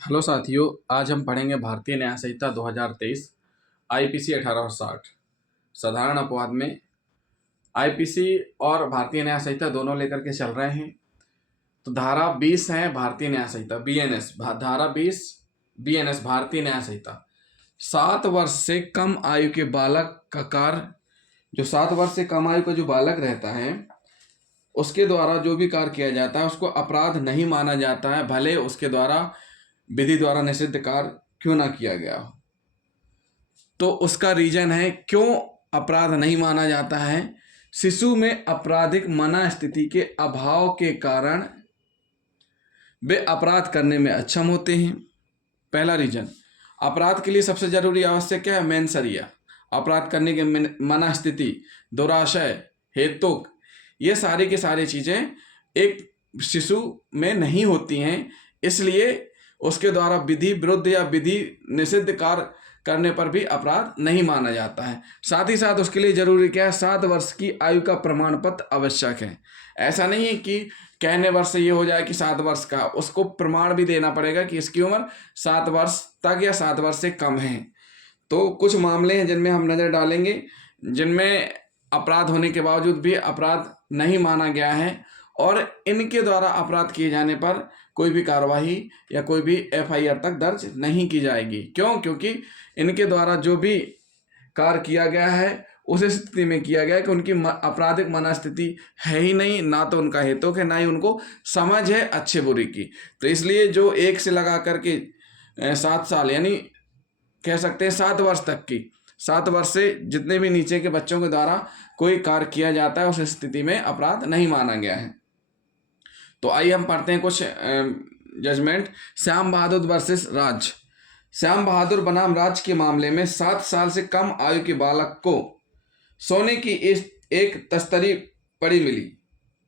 Hello साथियों, आज हम पढ़ेंगे भारतीय न्याय संहिता 2023 आईपीसी 1860। साधारण अपवाद में आईपीसी और भारतीय न्याय संहिता दोनों लेकर के चल रहे हैं। तो धारा 20 है भारतीय न्याय संहिता बीएनएस, धारा 20 बीएनएस भारतीय न्याय संहिता। 7 वर्ष से कम आयु के बालक का कार्य, जो 7 वर्ष से कम आयु का जो बालक रहता है उसके द्वारा जो भी कार्य किया जाता है उसको अपराध नहीं माना जाता है, भले उसके द्वारा विधि द्वारा निषिद्ध कार्य क्यों ना किया गया हो। तो उसका रीजन है क्यों अपराध नहीं माना जाता है। शिशु में आपराधिक मनस्थिति के अभाव के कारण वे अपराध करने में अक्षम होते हैं। पहला रीजन, अपराध के लिए सबसे जरूरी आवश्यक क्या है? मेंसरिया, अपराध करने की मनस्थिति, दुराशय, हेतुक, ये सारी की सारी चीजें एक शिशु में नहीं होती हैं, इसलिए उसके द्वारा विधि विरुद्ध या विधि निषिद्ध कार्य करने पर भी अपराध नहीं माना जाता है। साथ ही साथ उसके लिए जरूरी क्या है? 7 वर्ष की आयु का प्रमाण पत्र आवश्यक है। ऐसा नहीं है कि कहने वर्ष से ये हो जाए कि 7 वर्ष का, उसको प्रमाण भी देना पड़ेगा कि इसकी उम्र 7 वर्ष तक या 7 वर्ष से कम है। तो कुछ मामले हैं जिनमें हम नजर डालेंगे, जिनमें अपराध होने के बावजूद भी अपराध नहीं माना गया है और इनके द्वारा अपराध किए जाने पर कोई भी कार्रवाई या कोई भी एफआईआर तक दर्ज नहीं की जाएगी। क्यों? क्योंकि इनके द्वारा जो भी कार्य किया गया है उस स्थिति में किया गया है कि उनकी आपराधिक मनस्थिति है ही नहीं, ना तो उनका हेतुक है, ना ही उनको समझ है अच्छे बुरे की। तो इसलिए जो 1 से लगा करके 7 साल, यानी कह सकते हैं 7 वर्ष तक की, 7 वर्ष से जितने भी नीचे के बच्चों के द्वारा कोई कार्य किया जाता है उस स्थिति में अपराध नहीं माना गया है। तो आइए हम पढ़ते हैं कुछ जजमेंट। श्याम बहादुर वर्सेस राज। श्याम बहादुर बनाम राज के मामले में 7 साल से कम आयु के बालक को सोने की एक तस्तरी पड़ी मिली।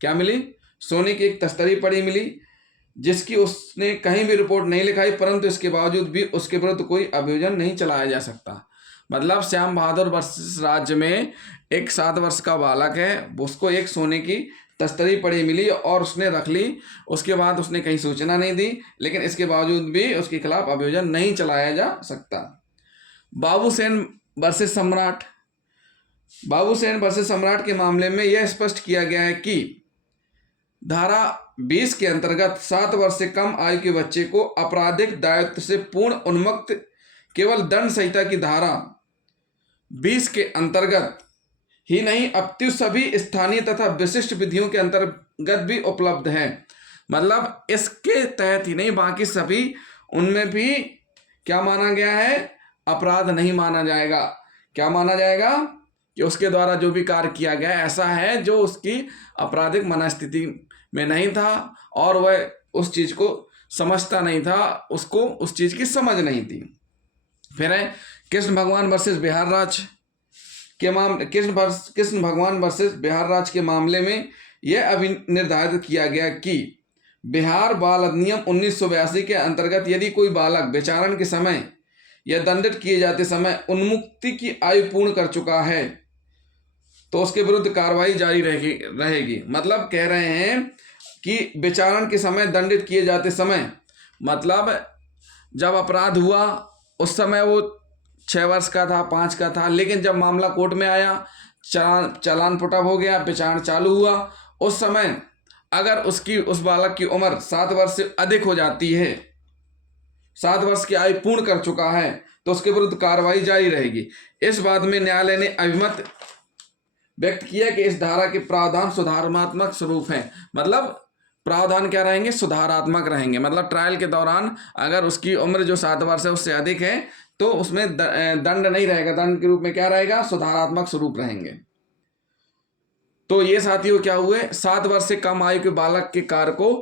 क्या मिली? सोने की एक तस्तरी पड़ी मिली, जिसकी उसने कहीं भी रिपोर्ट नहीं लिखाई, परंतु इसके बावजूद भी उसके विरुद्ध कोई अभियोजन नहीं चलाया जा सकता। मतलब श्याम बहादुर वर्सेस राज्य में एक 7 वर्ष का बालक है, उसको एक सोने की तस्तरी पड़ी मिली और उसने रख ली, उसके बाद उसने कहीं सूचना नहीं दी, लेकिन इसके बावजूद भी उसके खिलाफ अभियोजन नहीं चलाया जा सकता। बाबूसेन वर्सेस सम्राट। बाबूसेन वर्सेस सम्राट के मामले में यह स्पष्ट किया गया है कि धारा 20 के अंतर्गत 7 वर्ष से कम आयु के बच्चे को आपराधिक दायित्व से पूर्ण उन्मुक्त केवल दंड संहिता की धारा 20 के अंतर्गत ही नहीं, अपितु सभी स्थानीय तथा विशिष्ट विधियों के अंतर्गत भी उपलब्ध है। मतलब इसके तहत ही नहीं, बाकी सभी उनमें भी क्या माना गया है? अपराध नहीं माना जाएगा। क्या माना जाएगा? कि उसके द्वारा जो भी कार्य किया गया ऐसा है जो उसकी आपराधिक मनस्थिति में नहीं था और वह उस चीज को समझता नहीं था, उसको उस चीज की समझ नहीं थी। फिर है कृष्ण भगवान वर्सेस बिहार राज के मामले। कृष्ण भगवान वर्सेस बिहार राज के मामले में यह अभी निर्धारित किया गया कि बिहार बाल अधिनियम 1982 के अंतर्गत यदि कोई बालक विचारण के समय या दंडित किए जाते समय उन्मुक्ति की आयु पूर्ण कर चुका है तो उसके विरुद्ध कार्रवाई जारी रहेगी। मतलब कह रहे हैं कि विचारण के समय, दंडित किए जाते समय, मतलब जब अपराध हुआ उस समय वो 6 वर्ष का था, 5 का था, लेकिन जब मामला कोर्ट में आया, चालान पुटअप हो गया, विचारण चालू हुआ, उस समय अगर उस बालक की उम्र 7 वर्ष से अधिक हो जाती है, 7 वर्ष की आयु पूर्ण कर चुका है, तो उसके विरुद्ध कार्रवाई जारी रहेगी। इस बात में न्यायालय ने अभिमत व्यक्त किया कि इस धारा के प्रावधान सुधारात्मक स्वरूप हैं। मतलब प्रावधान क्या रहेंगे? सुधारात्मक रहेंगे। मतलब ट्रायल के दौरान अगर उसकी उम्र जो 7 वर्ष है उससे अधिक है तो उसमें दंड नहीं रहेगा, दंड के रूप में क्या रहेगा? सुधारात्मक स्वरूप रहेंगे। तो ये साथियों क्या हुए? 7 वर्ष से कम आयु के बालक के कार्य को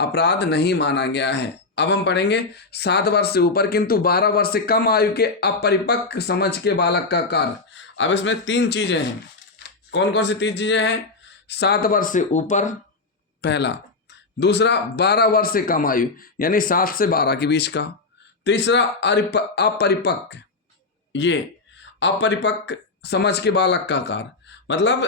अपराध नहीं माना गया है। अब हम पढ़ेंगे 7 वर्ष से ऊपर किंतु 12 वर्ष से कम आयु के अपरिपक्व समझ के बालक का कार्य। अब इसमें 3 चीजें हैं। कौन कौन सी 3 चीजें हैं? 7 वर्ष से ऊपर पहला, दूसरा 12 वर्ष से कम आयु यानी 7 से 12 के बीच का, तीसरा अपरिपक्व, ये अपरिपक्व समझ के बालक का कार्य। मतलब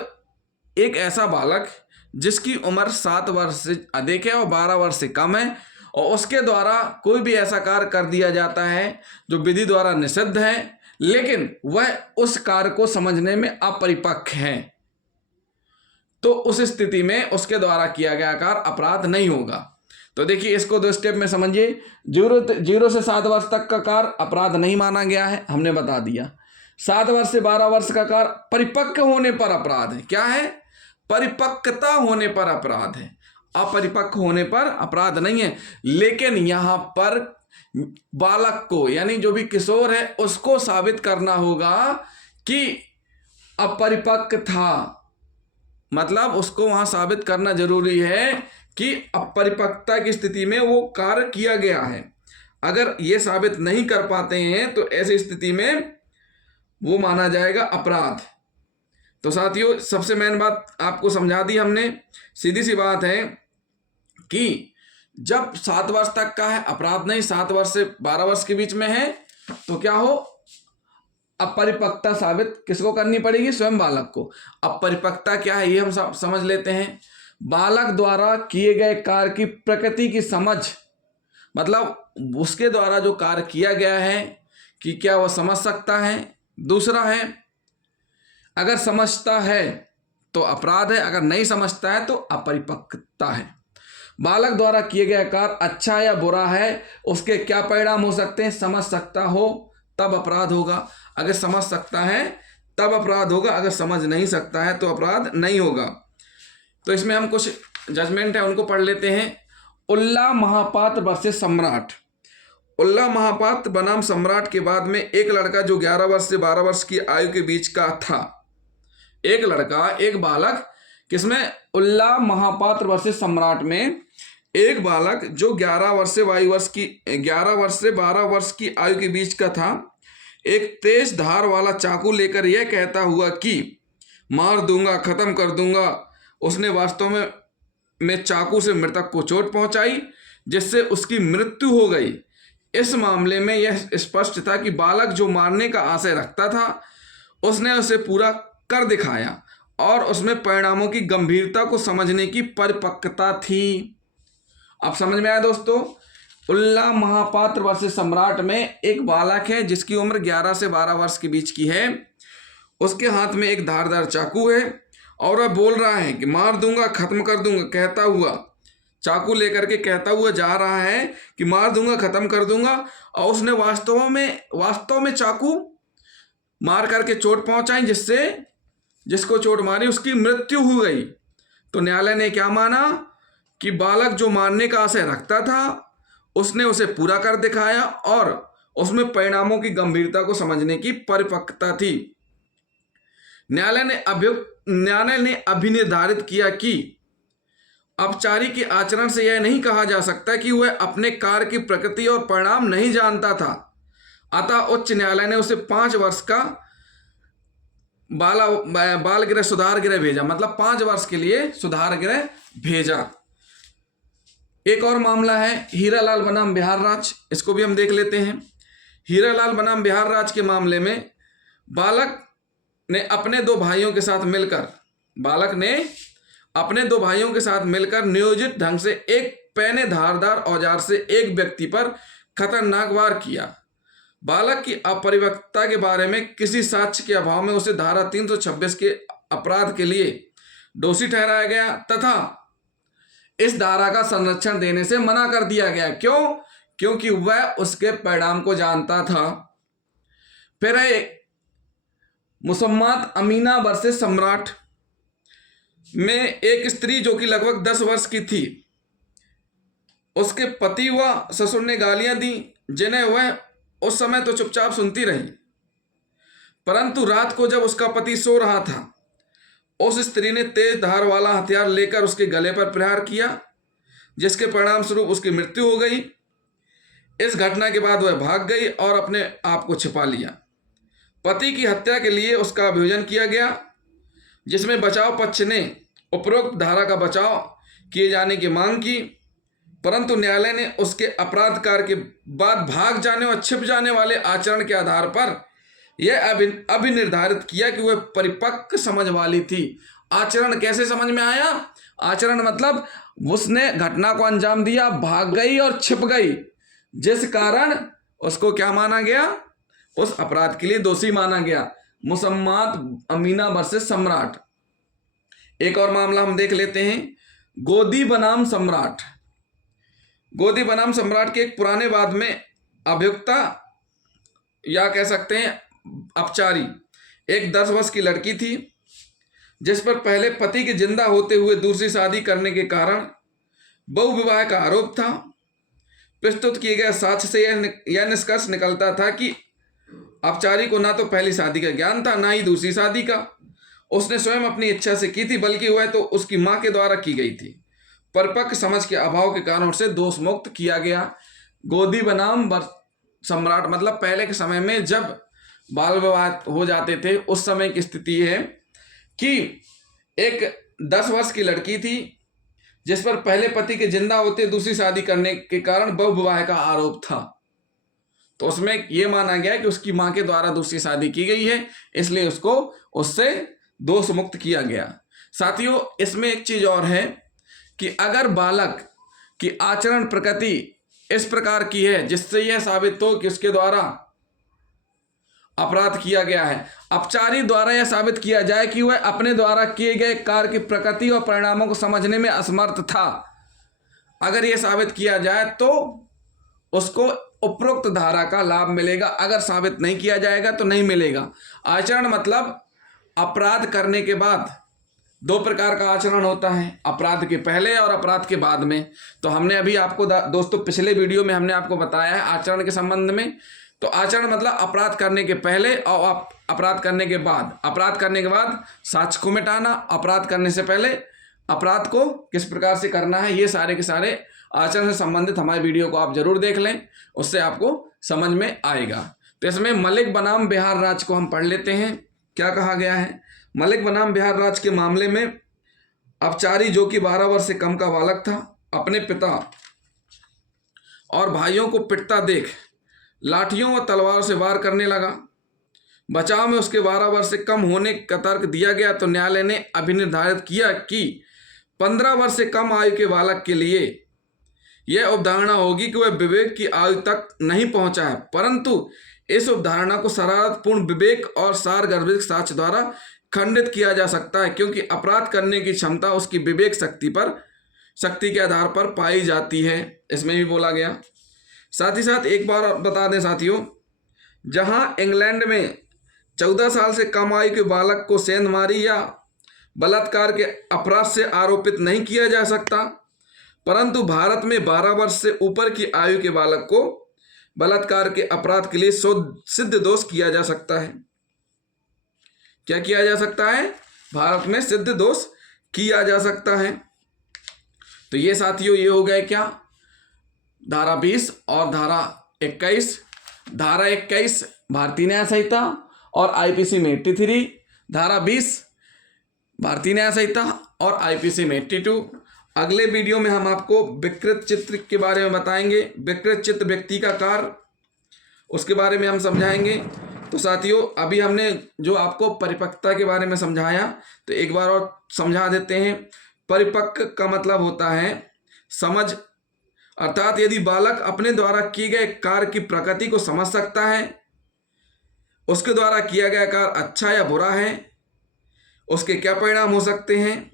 एक ऐसा बालक जिसकी उम्र 7 वर्ष से अधिक है और 12 वर्ष से कम है और उसके द्वारा कोई भी ऐसा कार्य कर दिया जाता है जो विधि द्वारा निषिद्ध है, लेकिन वह उस कार्य को समझने में अपरिपक्व है, तो उस स्थिति में उसके द्वारा किया गया कार्य अपराध नहीं होगा। तो देखिए, इसको 2 स्टेप में समझिए। 0 से 7 वर्ष तक का कार्य अपराध नहीं माना गया है, हमने बता दिया। 7 वर्ष से 12 वर्ष का कार्य परिपक्व होने पर अपराध है। क्या है? परिपक्वता होने पर अपराध है, अपरिपक्व होने पर अपराध नहीं है। लेकिन यहां पर बालक को, यानी जो भी किशोर है, उसको साबित करना होगा कि अपरिपक्व था, मतलब उसको वहां साबित करना जरूरी है कि अपरिपक्वता की स्थिति में वो कार्य किया गया है। अगर ये साबित नहीं कर पाते हैं तो ऐसी स्थिति में वो माना जाएगा अपराध। तो साथियों, सबसे मेन बात आपको समझा दी हमने। सीधी सी बात है कि जब 7 वर्ष तक का है अपराध नहीं, 7 वर्ष से 12 वर्ष के बीच में है तो क्या हो, अपरिपक्वता साबित किसको करनी पड़ेगी? स्वयं बालक को। अपरिपक्वता क्या है ये हम समझ लेते हैं। बालक द्वारा किए गए कार्य की प्रकृति की समझ, मतलब उसके द्वारा जो कार्य किया गया है कि क्या वह समझ सकता है। दूसरा है, अगर समझता है तो अपराध है, अगर नहीं समझता है तो अपरिपक्वता है। बालक द्वारा किए गए कार्य अच्छा या बुरा है, उसके क्या परिणाम हो सकते हैं? समझ सकता हो तब अपराध होगा। अगर समझ सकता है तब अपराध होगा, अगर समझ नहीं सकता है तो अपराध नहीं होगा। तो इसमें हम कुछ जजमेंट है उनको पढ़ लेते हैं। उल्ला महापात्र वर्सेस सम्राट। उल्ला महापात्र बनाम सम्राट के बाद में एक लड़का जो 11 वर्ष से 12 वर्ष की आयु के बीच का था, एक लड़का, एक बालक, किसमें? उल्ला महापात्र वर्सेस सम्राट में एक बालक जो 11 वर्ष से 12 वर्ष की आयु के बीच का था, एक तेज धार वाला चाकू लेकर यह कहता हुआ कि मार दूंगा, खत्म कर दूंगा, उसने वास्तव में चाकू से मृतक को चोट पहुंचाई जिससे उसकी मृत्यु हो गई। इस मामले में यह स्पष्ट था कि बालक जो मारने का आशय रखता था उसने उसे पूरा कर दिखाया और उसमें परिणामों की गंभीरता को समझने की परिपक्वता थी। अब समझ में आया दोस्तों? उल्ला महापात्र वर्सेस सम्राट में एक बालक है जिसकी उम्र 11 से 12 वर्ष के बीच की है, उसके हाथ में एक धारदार चाकू है और वह बोल रहा है कि मार दूंगा, खत्म कर दूंगा, कहता हुआ, चाकू लेकर के कहता हुआ जा रहा है कि मार दूंगा, खत्म कर दूंगा, और उसने वास्तव में चाकू मार करके चोट पहुंचाई जिससे जिसको चोट मारी उसकी मृत्यु हो गई। तो न्यायालय ने क्या माना कि बालक जो मारने का आशय रखता था उसने उसे पूरा कर दिखाया और उसमें परिणामों की गंभीरता को समझने की परिपक्वता थी। न्यायालय ने अभिनिर्धारित किया कि अपचारी के आचरण से यह नहीं कहा जा सकता कि वह अपने कार्य की प्रकृति और परिणाम नहीं जानता था। अतः उच्च न्यायालय ने उसे 5 वर्ष का बाल गृह सुधार गृह भेजा, मतलब 5 वर्ष के लिए सुधार गृह भेजा। एक और मामला है हीरालाल बनाम बिहार राज्य, इसको भी हम देख लेते हैं। हीरालाल बनाम बिहार राज्य के मामले में बालक ने अपने 2 भाइयों के साथ मिलकर नियोजित ढंग से एक पैने धारदार औजार से एक व्यक्ति पर खतरनाक वार किया। बालक की अपरिपक्वता के बारे में किसी साक्ष्य के अभाव में उसे धारा 326 के अपराध के लिए दोषी ठहराया गया तथा इस धारा का संरक्षण देने से मना कर दिया गया। क्यों? क्योंकि वह उसके परिणाम को जानता था। फिर है मुसम्मात अमीना वर्सेस सम्राट में एक स्त्री जो कि लगभग 10 वर्ष की थी, उसके पति व ससुर ने गालियां दी जिन्हें वह उस समय तो चुपचाप सुनती रही, परंतु रात को जब उसका पति सो रहा था उस स्त्री ने तेज धार वाला हथियार लेकर उसके गले पर प्रहार किया जिसके परिणाम स्वरूप उसकी मृत्यु हो गई। इस घटना के बाद वह भाग गई और अपने आप को छिपा लिया। पति की हत्या के लिए उसका अभियोजन किया गया जिसमें बचाव पक्ष ने उपरोक्त धारा का बचाव किए जाने की मांग की, परंतु न्यायालय ने उसके अपराध कार्य के बाद भाग जाने और छिप जाने वाले आचरण के आधार पर यह अभिनिर्धारित किया कि वह परिपक्व समझ वाली थी। आचरण कैसे समझ में आया? आचरण मतलब उसने घटना को अंजाम दिया, भाग गई और छिप गई, जिस कारण उसको क्या माना गया, उस अपराध के लिए दोषी माना गया। मुसम्मात अमीना वर्सेस सम्राट। एक और मामला हम देख लेते हैं, गोदी बनाम सम्राट। गोदी बनाम सम्राट के एक पुराने वाद में अभियुक्ता या कह सकते हैं अपचारी एक 10 वर्ष की लड़की थी, जिस पर पहले पति के जिंदा होते हुए दूसरी शादी करने के कारण बहुविवाह का आरोप था। प्रस्तुत किए गए साक्ष्य से यह निष्कर्ष निकलता था कि अपचारी को ना तो पहली शादी का ज्ञान था, ना ही दूसरी शादी का। उसने स्वयं अपनी इच्छा से की थी, बल्कि वह तो उसकी मां के द्वारा की गई थी। परिपक्व समझ के अभाव के कारण उसे दोष मुक्त किया गया। गोदी बनाम सम्राट मतलब पहले के समय में जब बाल विवाह हो जाते थे, उस समय की स्थिति है कि एक 10 वर्ष की लड़की थी, जिस पर पहले पति के जिंदा होते दूसरी शादी करने के कारण बहुविवाह का आरोप था। तो उसमें यह माना गया कि उसकी मां के द्वारा दूसरी शादी की गई है, इसलिए उसको उससे दोष मुक्त किया गया। साथियों, इसमें एक चीज और है कि अगर बालक की आचरण प्रकृति इस प्रकार की है जिससे यह साबित हो कि उसके द्वारा अपराध किया गया है, अपचारी द्वारा यह साबित किया जाए कि वह अपने द्वारा किए गए कार्य की प्रकृति और परिणामों को समझने में असमर्थ था, अगर यह साबित किया जाए तो उसको उपरोक्त धारा का लाभ मिलेगा। अगर साबित नहीं किया जाएगा तो नहीं मिलेगा। आचरण मतलब अपराध करने के बाद 2 प्रकार का आचरण होता है, अपराध के पहले और अपराध के बाद में। तो हमने अभी आपको दोस्तों पिछले वीडियो में हमने आपको बताया है आचरण के संबंध में। तो आचरण मतलब अपराध करने के पहले और अपराध करने के बाद। अपराध करने के बाद साक्ष्य को मिटाना, अपराध करने से पहले अपराध को किस प्रकार से करना है, ये सारे के सारे आचरण से संबंधित हमारे वीडियो को आप जरूर देख लें, उससे आपको समझ में आएगा। तो इसमें मलिक बनाम बिहार राज्य को हम पढ़ लेते हैं। क्या कहा गया है? मलिक बनाम बिहार राज्य के मामले में अपचारी जो कि 12 वर्ष से कम का बालक था, अपने पिता और भाइयों को पिटता देख लाठियों व तलवार से वार करने लगा। बचाव में उसके 12 वर्ष से कम होने का तर्क दिया गया तो न्यायालय ने अभिनिर्धारित किया कि 15 वर्ष से कम आयु के बालक के लिए यह अवधारणा होगी कि वह विवेक की आयु तक नहीं पहुंचा है, परंतु इस अवधारणा को शरारतपूर्ण विवेक और सारगर्भित साक्ष्य द्वारा खंडित किया जा सकता है, क्योंकि अपराध करने की क्षमता उसकी विवेक शक्ति के आधार पर पाई जाती है। इसमें भी बोला गया। साथ ही साथ एक बार बता दें साथियों, जहां इंग्लैंड में 14 साल से कम आयु के बालक को सेंधमारी या बलात्कार के अपराध से आरोपित नहीं किया जा सकता, परंतु भारत में 12 वर्ष से ऊपर की आयु के बालक को बलात्कार के अपराध के लिए सिद्ध दोष किया जा सकता है। क्या किया जा सकता है? भारत में सिद्ध दोष किया जा सकता है। तो ये साथियों ये हो गए क्या, धारा 20 और धारा 21। धारा 21 भारतीय न्याय संहिता और आईपीसी में 83, धारा 20 भारतीय न्याय संहिता और आईपीसी में 82। अगले वीडियो में हम आपको विकृत चित्र के बारे में बताएंगे, विकृत चित्र व्यक्ति का कार्य, उसके बारे में हम समझाएंगे। तो साथियों अभी हमने जो आपको परिपक्वता के बारे में समझाया, तो एक बार और समझा देते हैं। परिपक्व का मतलब होता है समझ, अर्थात यदि बालक अपने द्वारा किए गए कार्य की प्रकृति को समझ सकता है, उसके द्वारा किया गया कार्य अच्छा या बुरा है, उसके क्या परिणाम हो सकते हैं,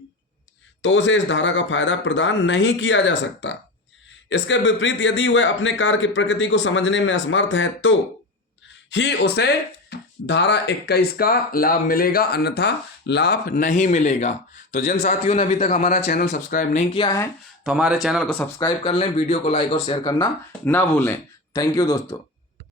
तो उसे इस धारा का फायदा प्रदान नहीं किया जा सकता। इसके विपरीत यदि वह अपने कार्य की प्रकृति को समझने में असमर्थ है तो ही उसे धारा 21 का लाभ मिलेगा, अन्यथा लाभ नहीं मिलेगा। तो जिन साथियों ने अभी तक हमारा चैनल सब्सक्राइब नहीं किया है तो हमारे चैनल को सब्सक्राइब कर लें, वीडियो को लाइक और शेयर करना ना भूलें। थैंक यू दोस्तों।